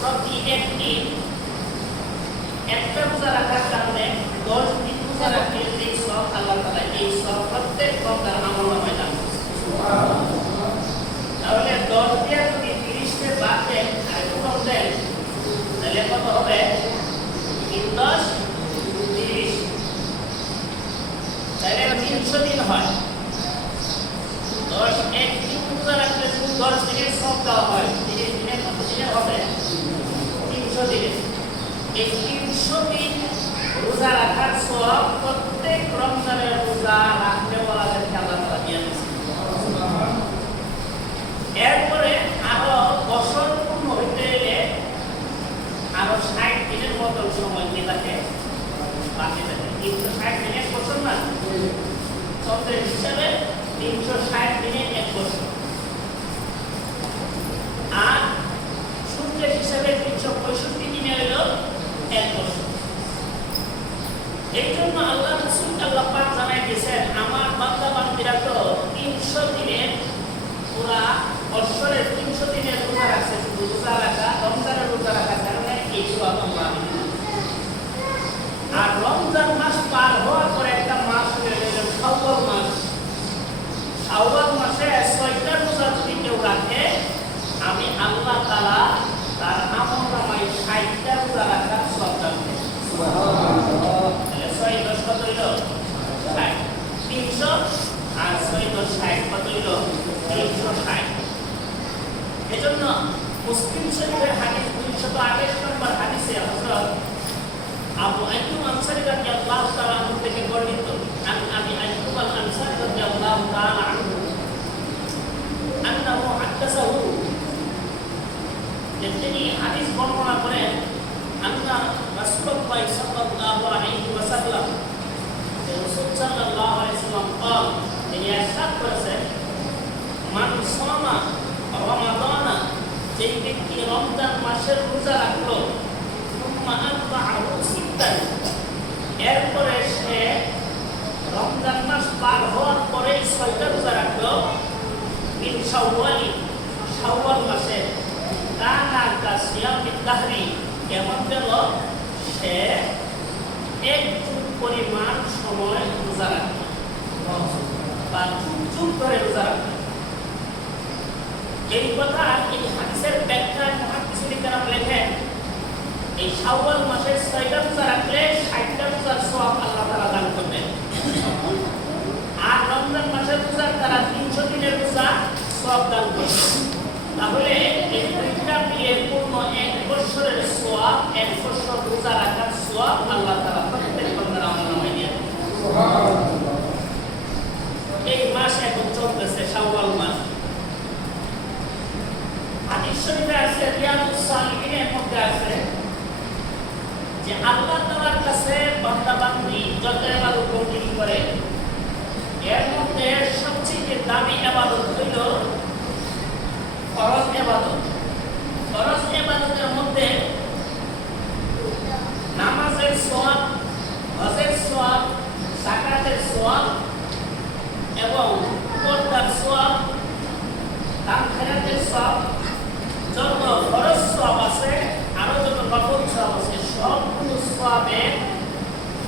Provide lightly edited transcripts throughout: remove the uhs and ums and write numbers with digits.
প্রতি একদিন একটা রোজা রাখার কারণে 10 দিন রোজা রাখলে যে সব আল্লাহ তাআলা এই সব প্রত্যেক বান্দার আমলনামায় দান করেছেন। তাহলে 10 দিয়ে যদি 30 তে বাদ দেন আর কম দেন তাহলে কত হবে? 3 10 30, তাহলে 300 দিন হয়। 10 এক দিন রোজা রাখলে যদি 10 দিনের সব দেওয়া হয় 30 দিনে কত দিনে হবে? 300 দিনে। এই 300 দিন রোজা রাখার সওয়াব প্রত্যেক রমজানের রোজা রাখতে ওয়ালাদেরকে আল্লাহ তাআলা দিয়ে দিয়েছেন। এরপরে আরো বছর পূর্ণ হইতে গেলে আরো 60 দিনের মতো সময় দিয়ে থাকে বাকি থাকে। 360 দিনে এক বছর না, চন্দ্রের হিসাবে 360 দিনে এক বছর, আর সূর্যের হিসাবে 365 দিনে হলো এক বছর। এই জন্য আল্লাহ রাসূল আল্লাহ পাক জানাই দিয়েছেন, আমার বান্দা বান্দীরা তো 300 দিনের পুরা বছরের 300 দিনের রোজা রাখছে, শুধু রোজা রাখা রমজানের রোজা রাখার কারণে এই সওয়াব আল্লাহ দিবেন। আর রমজান মাস পার হওয়ার পরে একটা মাস হয়ে গেল শাওয়াল মাস। শাওয়াল মাসে 6টা রোজা যদি কেউ রাখে, আমি আল্লাহ তাআলা তার আমলনামায় 60টা রোজা রাখার সওয়াব দান করেন। সুবহানাল্লাহ। তাহলে 6 10 কত হইল? 60। 300 আর 6 10 60 কত হইল? 360। এজন্য মুসলিম শরীফের হাদিস 228 নম্বর হাদিসে হযরত আবু আইয়ুব আনসারী রাদিয়াল্লাহু তাআলা আনহু থেকে বর্ণিত, আন আবি আইয়ুব আল আনসারী রাদিয়াল্লাহু তাআলা আনহু আন্নাহু হাদাসাহু, যে তিনি হাদিস বর্ণনা করেন, আন্না রাসূলুল্লাহ সাল্লাল্লাহু আলাইহি ওয়াসাল্লাম, যে রাসূল সাল্লাল্লাহু আলাইহি ওয়াসাল্লাম قال, তিনি ইরশাদ করেছেন, মান সামা রমাদানা, যে ব্যক্তি রমজান মাসের রোজা রাখলো, সুম্মা আতবাহু সিত্তান, এরপরে সে রমজান মাস পার হওয়ার পরে 6টা রোজা রাখলো, মিন শাওয়ালি, শাওয়াল মাসে, কানা কাসিয়ামিদ দাহরি, কেমন গেল সে এক যুগ পরিমাণ সময় রোজা রাখলো বা যুগ ধরে রোজা রাখলো। এই কথা এই হাদিসের ব্যাখ্যায় মুহাদ্দিসিন কেরাম লেখেন, এই শাওয়াল মাসের 6টা রোজা রাখলে 60টা রোজার সওয়াব আল্লাহ তাআলা দান করবেন, আর রমজান মাসের রোজার দ্বারা 300 দিনের রোজা সওয়াব দান করবেন। তাহলে এই দুইটা মিলে পূর্ণ এক বছরের সওয়াব, এক বছর রোজা রাখার সওয়াব আল্লাহ তাআলা প্রত্যেক বান্দার আমলনামায় দিয়ে দেন। সুবহানাল্লাহ। এই মাস এখন চলতেছে শাওয়াল মাস। হাদিস শরীফে আছে, রিয়াদুস সালিহিনের মধ্যে আছে যে আল্লাহ তাআলার কাছে বান্দা বান্দী যত ইবাদত বন্দেগী করে, এর মধ্যে সবচেয়ে দামি ইবাদত হইল ফরজ ইবাদত। ফরজ ইবাদতের মধ্যে নামাজের সওয়াব, হজের সওয়াব, যাকাতের সওয়াব এবং পর্দার সওয়াব, দান খেরাতের সওয়াব, যত ফরজ সওয়াব আছে আরো যত নফল সওয়াব আছে, সবগুলো সওয়াবের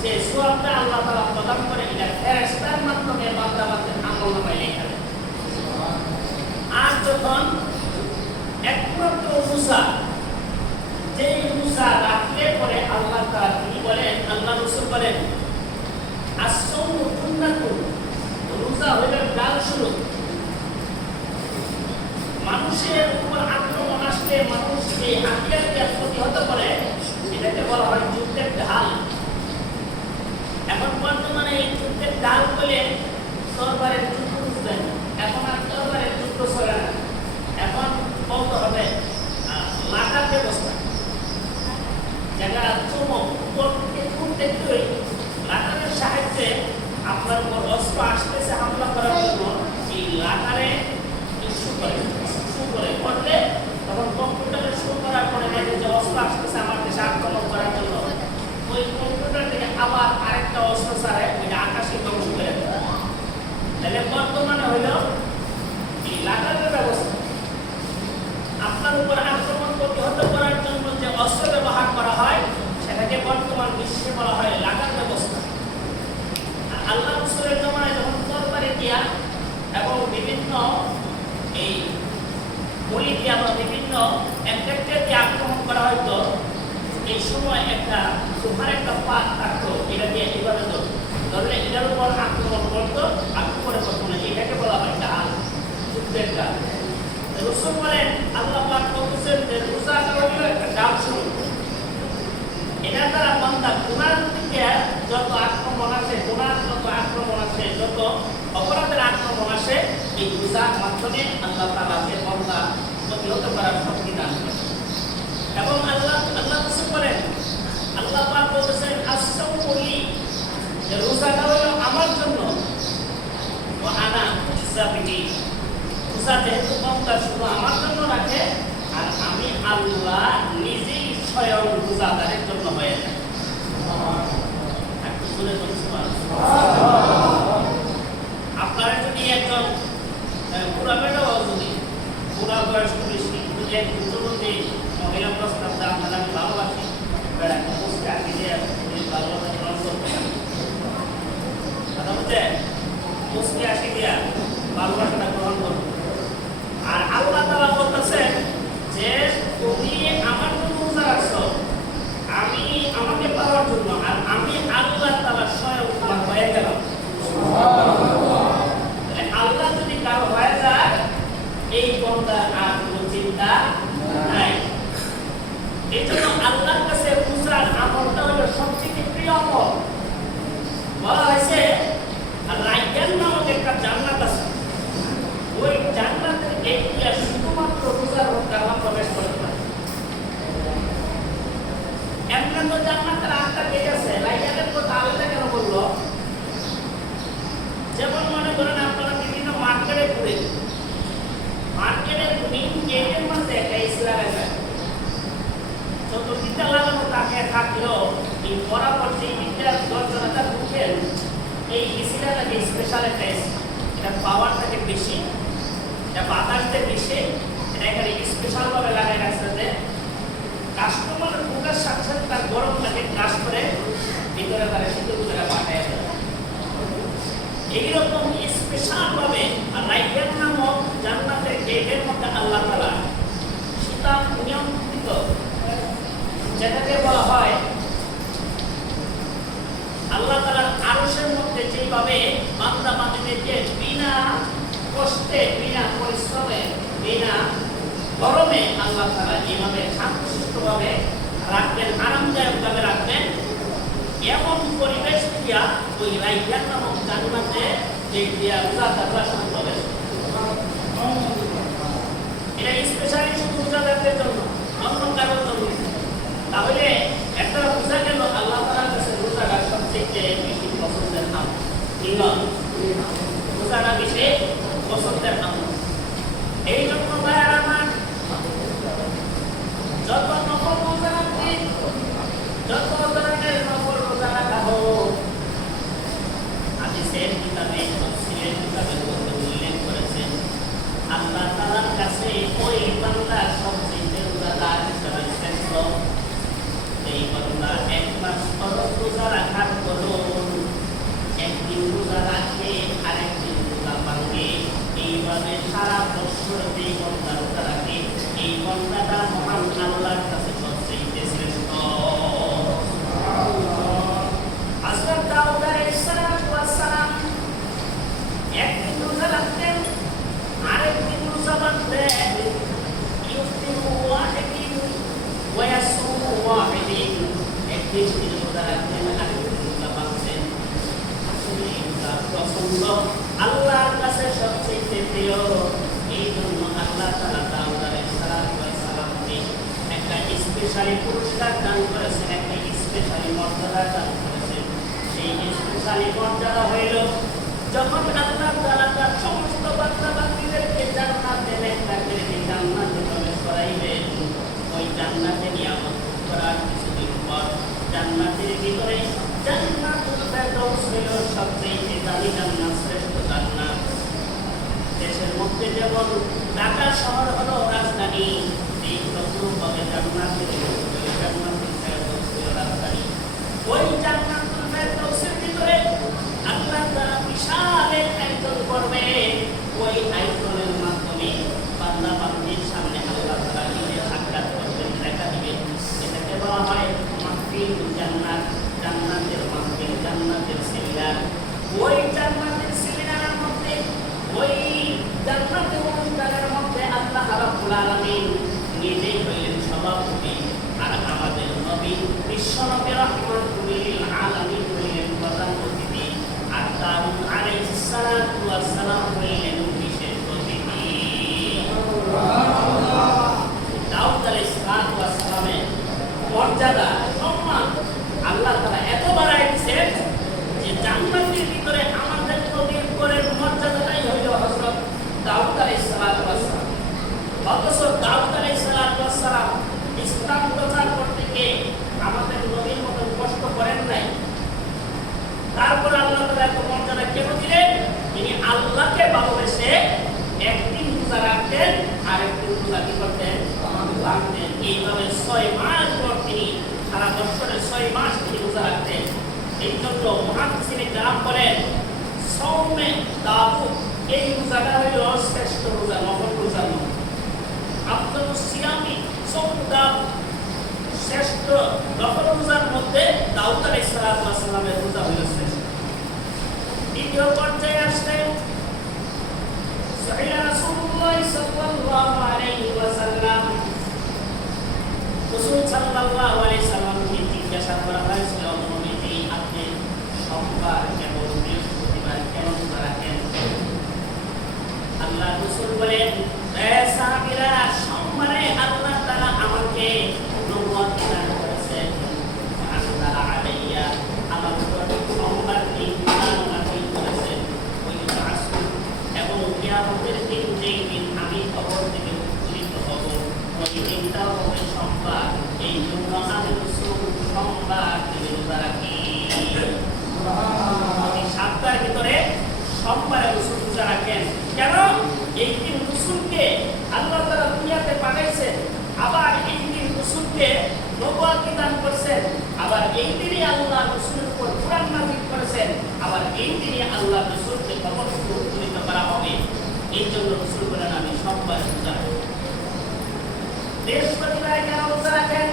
যে সওয়াবটা আল্লাহ তাআলা প্রদান করে, এটা ফেরেশতার মাধ্যমে বান্দা বান্দার আমলনামায় লেখা হয়। আর যখন একমাত্র রোজা, যেই রোজা রাখলে পরে আল্লাহ তাআলা তিনি বলেন, আল্লাহ রাসূল বলেন, আস-সাওমু জুন্নাতুন, রোজা হইল ঢাল স্বরূপ। মানুষের উপর আক্রমণ আসলে মানুষ এই হাতিয়ারকে প্রতিহত করে, এটাকে বলা হয় যুদ্ধের ঢাল। এখন বর্তমানে এই যুদ্ধের ঢাল বলে তরবারের যুদ্ধ বুঝবেন, এখন আর তরবারের যুদ্ধ চলে না, এখন বলতে হবে লাঠার ব্যবস্থা, যেটা চমক উপর থেকে উঠতে গিয়ে লাঠারের সাহায্যে আপনার উপর অস্ত্র আসতেছে হামলা করার জন্য, এই লাঠারে ইস্যু করে করলে তখন কম্পিউটারে শুরু করার পরে দেখে যে অস্ত্র আসতেছে আমার দেশে আক্রমণ করার জন্য, ওই কম্পিউটার থেকে আবার আরেকটা অস্ত্র ছাড়ে ওইটা আকাশে ধ্বংস করে দেয়। তাহলে বর্তমানে হইল এই লাঠারের ব্যবস্থা। আপনার উপর আক্রমণ প্রতিহত করার জন্য অস্ত্র ব্যবহার করা হয় সেটাকে বর্তমান বিশ্বে বলা হয় লাগার ব্যবস্থা। আর আল্লাহ রাসূলের জমানায় যখন তরবারি দিয়া এবং বিভিন্ন এই বলি দিয়া বা বিভিন্ন এফেক্টে দিয়ে আক্রমণ করা হয়তো, এই সময় একটা সুপার একটা পাত থাকতো, এটা দিয়ে এইভাবে ধরলে এটার উপর আক্রমণ করতো, আক্রমণে করতো না, এটাকে বলা হয় ডাল, যুদ্ধের ডাল। রাসূল বলেন আল্লাহ পাক বলেছেন যে রোজাটা হলো একটা ডাল শুরু, এটা দ্বারা বান্দা গুনার দিকে যত আক্রমণ আসে, গুনার যত আক্রমণ আসে, যত অপরাধের আক্রমণ আসে, এই রোজার মাধ্যমে আল্লাহ তাআলাকে বান্দা প্রতিহত করার শক্তি দান করেন। এবং আল্লাহ রাসূল বলেন, আল্লাহ পাক বলেছেন আস-সাওমু লি, যে রোজাটা হলো আমার জন্য, ওয়া আনা উজযাবিহি, রোজা যেহেতু বান্দা শুধু আমার জন্য রাখে, আর আমি আল্লাহ নিজেই স্বয়ং রোজাদারের জন্য হয়ে যায়। একটু শুনে আপনারা যদি একজন পুরা বেটাও যদি পুরা বয়স্ক বেশি যদি এক যুবতী মহিলা প্রস্তাব দেন, আপনারা আমি ভালোবাসি, বেড়াকে বসে আগে দিয়ে ভালোবাসা গ্রহণ করতে কথা বলতে বসে আসি দিয়া ভালোবাসাটা গ্রহণ করবো। আর আল্লাহ তাআলা বলতেছেন যে তুমি আমার জন্য রোজা রাখছো, আমি আমাকে পাওয়ার জন্য, আর আমি আল্লাহ তাআলা স্বয়ং তোমার হয়ে গেলাম। আল্লাহ যদি কারো হয়ে যায়, এই বান্দা আর কোনো চিন্তা নাই। এই জন্য আল্লাহর কাছে রোজার আমলটা হলো সবচেয়ে প্রিয় আমল। বলা হয়েছে রাইয়ান নামক একটা জান্নাত আছে, ওই জান্নাতের এরিয়া শুধুমাত্র রোজার লোকেরা প্রবেশ করতে পারে। এমন তো জান্নাতের আটটা গেট আছে, রাইয়ানের কথা আলাদা কেন বললো? যেমন মনে করেন আপনারা বিভিন্ন মার্কেটে ঘুরে, মার্কেটের মেইন গেটের মধ্যে একটা এসি লাগানো যায়, চতুর্দিকটা লাগানো থাকলেও এই বরাবর যে দিকটা দরজাটা ঢুকেন, এই এসিটা থাকে স্পেশাল একটা এসি, এটা পাওয়ার থাকে বেশি, এটা বাতাস দেয় বেশি, এটা এখানে স্পেশাল ভাবে লাগাই রাখছে যে কাস্টমার ঢোকার সাথে সাথে তার গরম লাগে, কাজ করে ভিতরে তারা শীতল করে পাঠায় দেয়। এইরকম স্পেশাল ভাবে রাইয়ান নামক জান্নাতের গেটের মধ্যে আল্লাহ তাআলা শীতাম নিয়ন্ত্রিত, যেটাকে বলা হয় আল্লাহ তাআলার আরশের মধ্যে যেভাবে বান্দা বান্দীদেরকে বিনা কষ্টে, বিনা পরিশ্রমে, বিনা গরমে আল্লাহ তাআলা এইভাবে শান্তশিষ্টভাবে রাখবেন, আরামদায়কভাবে রাখবেন, এমন পরিবেশ দিয়া ওই রাইয়ান নামক জান্নাতে যে দিয়া রোজাদাররা প্রবেশ করে। এটা স্পেশালি শুধু রোজাদারদের জন্য, অন্য কারোর জন্য। তাহলে একটা বোঝা গেল আল্লাহ তাআলার কাছে রোজাটা সবচেয়ে বেশি পছন্দের আমল। কি না? রোজাটা বেশি পছন্দের আমল। এই জন্য ভাইয়ার আমার যত নফল রোজা রাখি, যত ধরনের নফল রোজা রাখা হোক, হাদিসের কিতাবে, তাফসীরের কিতাবে উল্লেখ করেছেন আল্লাহ তাআলার কাছে ওই বান্দা সবচেয়ে রোজাদার হিসেবে শ্রেষ্ঠ। এই বান্দা এক মাস ফরজ রোজা রাখার পরও একদিন রোজা রাখে, আরেকদিন রোজা ভাঙে, এইভাবে সারা বছর যেই বান্দা রোজা রাখে, এই বান্দাটা মহান আল্লাহর কাছে সবচেয়ে শ্রেষ্ঠ। হযরত দাউদ আলাইহিস সালাম একদিন রোজা রাখতেন, আরেকদিন রোজা ভাঙতেন। ইফতিরু ওয়াহিদিন ওয়া ইয়াসুমু ওয়াহিদিন, একদিন তিনি রোজা রাখতেন, আরেকদিন রোজা ভাঙতেন। আসলে এটা পছন্দ আল্লাহর কাছে সবচেয়ে প্রিয়। এই জন্য আল্লাহ তাআলা দাউদ আলাইহিস সালামকে একটা স্পেশালি পুরস্কার দান করেছেন, একটা স্পেশালি মর্যাদা দান করেছেন। সেই স্পেশালি মর্যাদা হইল যখন আল্লাহ তাআলা তার সমস্ত বান্দা-বান্দীদেরকে জান্নাতে জান্নাতে প্রবেশ করাইবেন, ওই জান্নাতে নিয়ামত করার কিছুদিন পর জান্নাতের ভিতরে জান্নাতুল ফেরদৌস হইল সবচেয়ে দামি জান্নাত, শ্রেষ্ঠ জান্নাত। দেশের মধ্যে যেমন ঢাকা শহর হলো রাজধানী, এই রকমভাবে জান্নাতের এইভাবে 6 মাস পর তিনি সারা বছরের 6 মাস তিনি রোজা রাখতেন। এই জন্য মুহাদ্দিসিনে কেরাম বলেন সওমে দাউদ এই রোজাটা হলো শ্রেষ্ঠ রোজা, নফল রোজার মধ্যে। আফদালুস সিয়ামি সওম দাউদ, শ্রেষ্ঠ নফল রোজার মধ্যে দাউদ আলাইহিস সালামের রোজা হলো শ্রেষ্ঠ। দ্বিতীয় পর্যায়ে আসলেন সাইয়্যিদুনা রাসূলুল্লাহ সাল্লাল্লাহু আলাইহি ওয়াসাল্লাম। রাসূল সাল্লাল্লাহু আলাইহি সাল্লামকে জিজ্ঞাসা করা হয়েছিল, নবীজি আপনি সোমবার এবং বৃহস্পতিবার কেন রোজা রাখেন? আল্লাহ রাসূল বলেন, হে সাহাবীরা, সোমবারে আল্লাহ তাআলা আমাকে নবুয়ত দান করেছেন। আল্লাহ আলাইয়া আমার উপর সোমবার দিন নাযিল করেছেন। ওই আসর এবং কিয়ামতের দিন যেই দিন আমি কবর থেকে উত্তোলিত হব, ওই দিনটাও হবে সোমবার। এই জন্য আমি রাসূল সোমবার দিন রোজা রাখি। এই সপ্তাহের ভিতরে সোমবারে রাসূল রোজা রাখেন। কেন? এই দিন রাসূলকে আল্লাহ তাআলা দুনিয়াতে পাঠাইছেন, আবার এই দিন রাসূলকে নবুয়ত দান করেছেন, আবার এই দিনই আল্লাহ রাসূলের উপর কোরআন নাযিল করেছেন, আবার এই দিনই আল্লাহ রাসূলকে কবর থেকে উত্তোলিত করা হবে। এই জন্য রাসূল বলেন আমি সোমবার রোজা রাখি। বৃহস্পতিবার কেন রোজা রাখেন?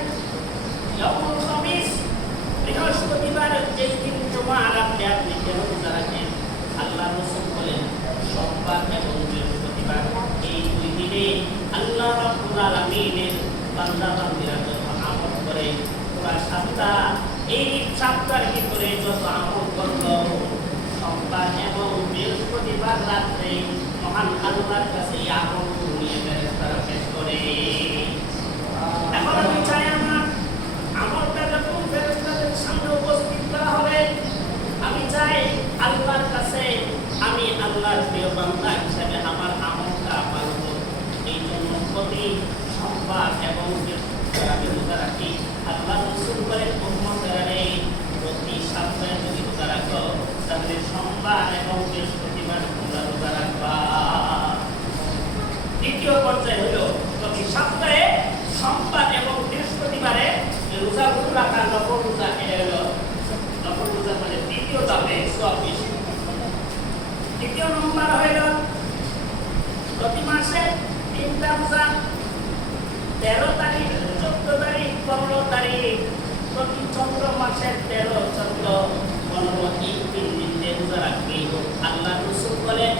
ইয়াউমুল খামিস, বৃহস্পতিবার যেই দিন জুমা রাতে আপনি কেন রোজা রাখেন? আল্লাহ রাসূল বলেন সোমবার এবং বৃহস্পতিবার এই দুই দিনে আল্লাহ রাব্বুল আলামিনের বান্দা বান্দীরা যত আমল করে পুরা সপ্তাহ, এই সপ্তাহের ভিতরে যত আমল করলো সোমবার এবং বৃহস্পতিবার রাত্রে মহান আল্লাহর কাছে এই আমলগুলো নিয়ে ফেরেশতারা পেশ করে। এখন আমি চাই আমার আমলটা যখন ফেরেশতাদের সামনে উপস্থিত করা হবে, আমি চাই আল্লাহর কাছে আমি আল্লাহর প্রিয় বান্দা হিসেবে আমার আমলটা পালন করব। এই জন্য প্রতি সোমবার এবং বৃহস্পতিবার আমি রোজা রাখি। আল্লাহ রাসূল বলেন উম্মতেরা প্রতি সপ্তাহে যদি রোজা রাখো তাহলে সোমবার এবং বৃহস্পতিবার তোমরা রোজা রাখবা। দ্বিতীয় পর্যায়ে হলো প্রতি সপ্তাহে সোমবার এবং বৃহস্পতিবারে রোজাগুলো রাখা নফল রোজা। এটা হলো নফল রোজা, মানে দ্বিতীয় ধাপে সওয়াব বেশি। দ্বিতীয় নম্বর হইল প্রতি মাসে 3টা রোজা, 13 তারিখ, 14 তারিখ, 15 তারিখ, প্রতি চন্দ্র মাসের 13, 14, 15 এই 3 দিন রোজা রাখবে। আল্লাহ রাসূল বলেন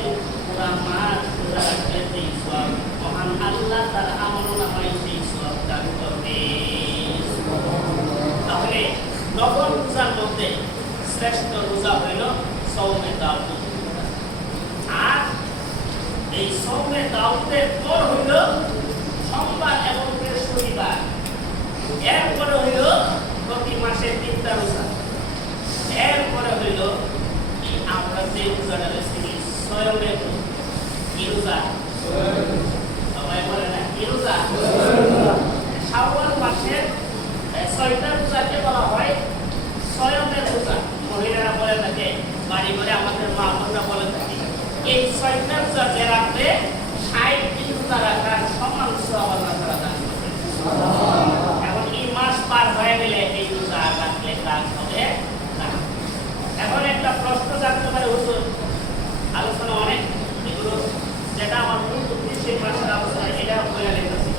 পুরা মাস রোজা রাখলে সেই সওয়াব মহান আল্লাহ তার আমলনামায় সেই সওয়াব দান করবে। তাহলে নফল রোজার মধ্যে শ্রেষ্ঠ রোজা হইল সওমে দাউদ। আর এই সওমে দাউদের পর হইল সোমবার এবং বৃহস্পতিবার, এরপরে হইল প্রতি মাসে 3টা রোজা, এরপরে হইল এই আমরা যে রোজাটা রয়েছি সওমে কি রোজা? সবাই বলে না কি রোজা? শাওয়াল মাসের 6টা রোজাকে বলা হয় সওমের রোজা। মহিলারা বলে থাকে, বাড়ি ঘরে আমাদের মা বোনরা বলে থাকে এই 6টা রোজা যে রাখবে 60 দিন রোজা রাখার সমান সওয়াব আল্লাহ তাআলা দান করবেন। এখন এই মাস পার হয়ে গেলে এই রোজা রাখলে কাজ হবে না। এখন একটা প্রশ্ন জানতে পারে, হুজুর আলোচনা অনেক এগুলো, যেটা আমার মূল উদ্দেশ্য এই মাসের আলোচনা এটা বলে লেখেছি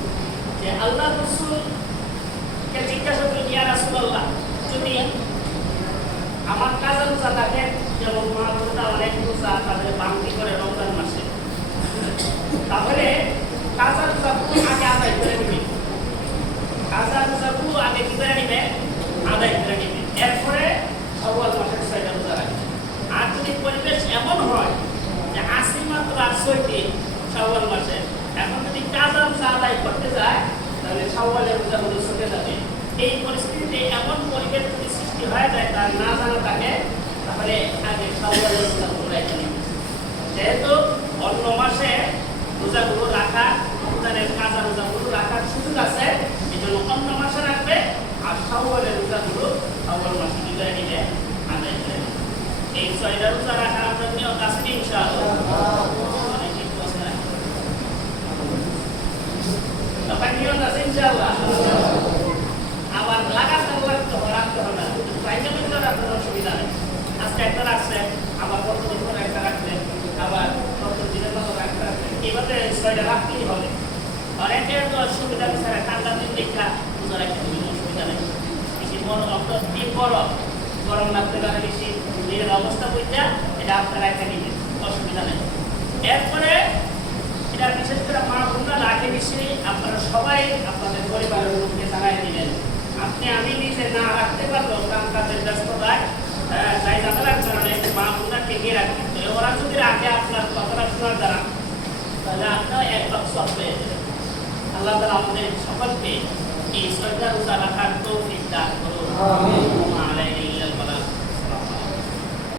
যে আল্লাহ রাসূলকে জিজ্ঞাসা করি, ইয়া রাসূলুল্লাহ, যদি আমার কাজা রোজা থাকে, যেমন মা বোনরা অনেক রোজা তাদের বাংতি করে রমজান মাসে, তাহলে কাজা রোজাগুলো আগে আদায় করে নিবে, কাজা রোজাগুলো আগে কি করে নিবে? আদায় করে নিবে, এরপরে শাওয়াল মাসের 6টা রোজা রাখবে। আর যদি পরিবেশ এমন হয় যে আসি মাত্র 6 দিন শাওয়াল মাসে, এখন যদি কাজা রোজা আদায় করতে যায় তাহলে শাওয়ালের রোজাগুলো ছুটে যাবে। এই পরিস্থিতিতে এমন পরিবেশ যদি সৃষ্টি হয়ে যায় তার না জানা থাকে, তাহলে আগে শাওয়ালের রোজাগুলো রেখে নিবে। যেহেতু অন্য মাসে রোজাগুলো রাখা, রমজানের কাজা রোজাগুলো রাখার সুযোগ আছে, এই জন্য অন্য মাসে রাখবে, আর শাওয়ালের রোজাগুলো শাওয়াল মাসে কি করে নিবে? আদায় করে নিবে। এই 6টা রোজা রাখার আপনার নিয়ত আছে ইনশাআল্লাহ। অনেক কিছু আছে না? নিয়ম আছে ইনশাআল্লাহ। আবার লাগাতার রাখতে হবে না, টাইমে কিন্তু রাখতে অসুবিধা নেই। আজকে একটা রাখছেন, আবার কতদিন পরে একটা রাখলেন, আবার কত দিনের মতো রাখতে রাখলেন, এইভাবে ছয়টা রাখতেই হবে। অনেকের তো অসুবিধা ছাড়া ঠান্ডা দিন দেখা পূজা রাখতে দিন অসুবিধা নেই। বেশি গরম লাগতে পারে, বেশি নিজের অবস্থা বুঝতে এটা আপনারা রেখে নিবেন, অসুবিধা নেই। এরপরে এটা বিশেষ করে মা বোনরা লাগে বেশি আপনারা সবাই আপনাদের পরিবারের লোককে জানাই দিবেন। আমি নিজে না রাখতে পারবো কারণ তাদের ব্যস্ততায় যাই যাতায়াত কারণে মা বোনরা টেকে রাখবেন। ওরা যদি রাখে আপনার কথাটা শোনার দ্বারা, তাহলে আপনারা এক বাক্স পেয়ে যাবেন। আল্লাহ তাআলা আমাদের সকলকে এই 6টা রোজা রাখার তৌফিক দান করুন।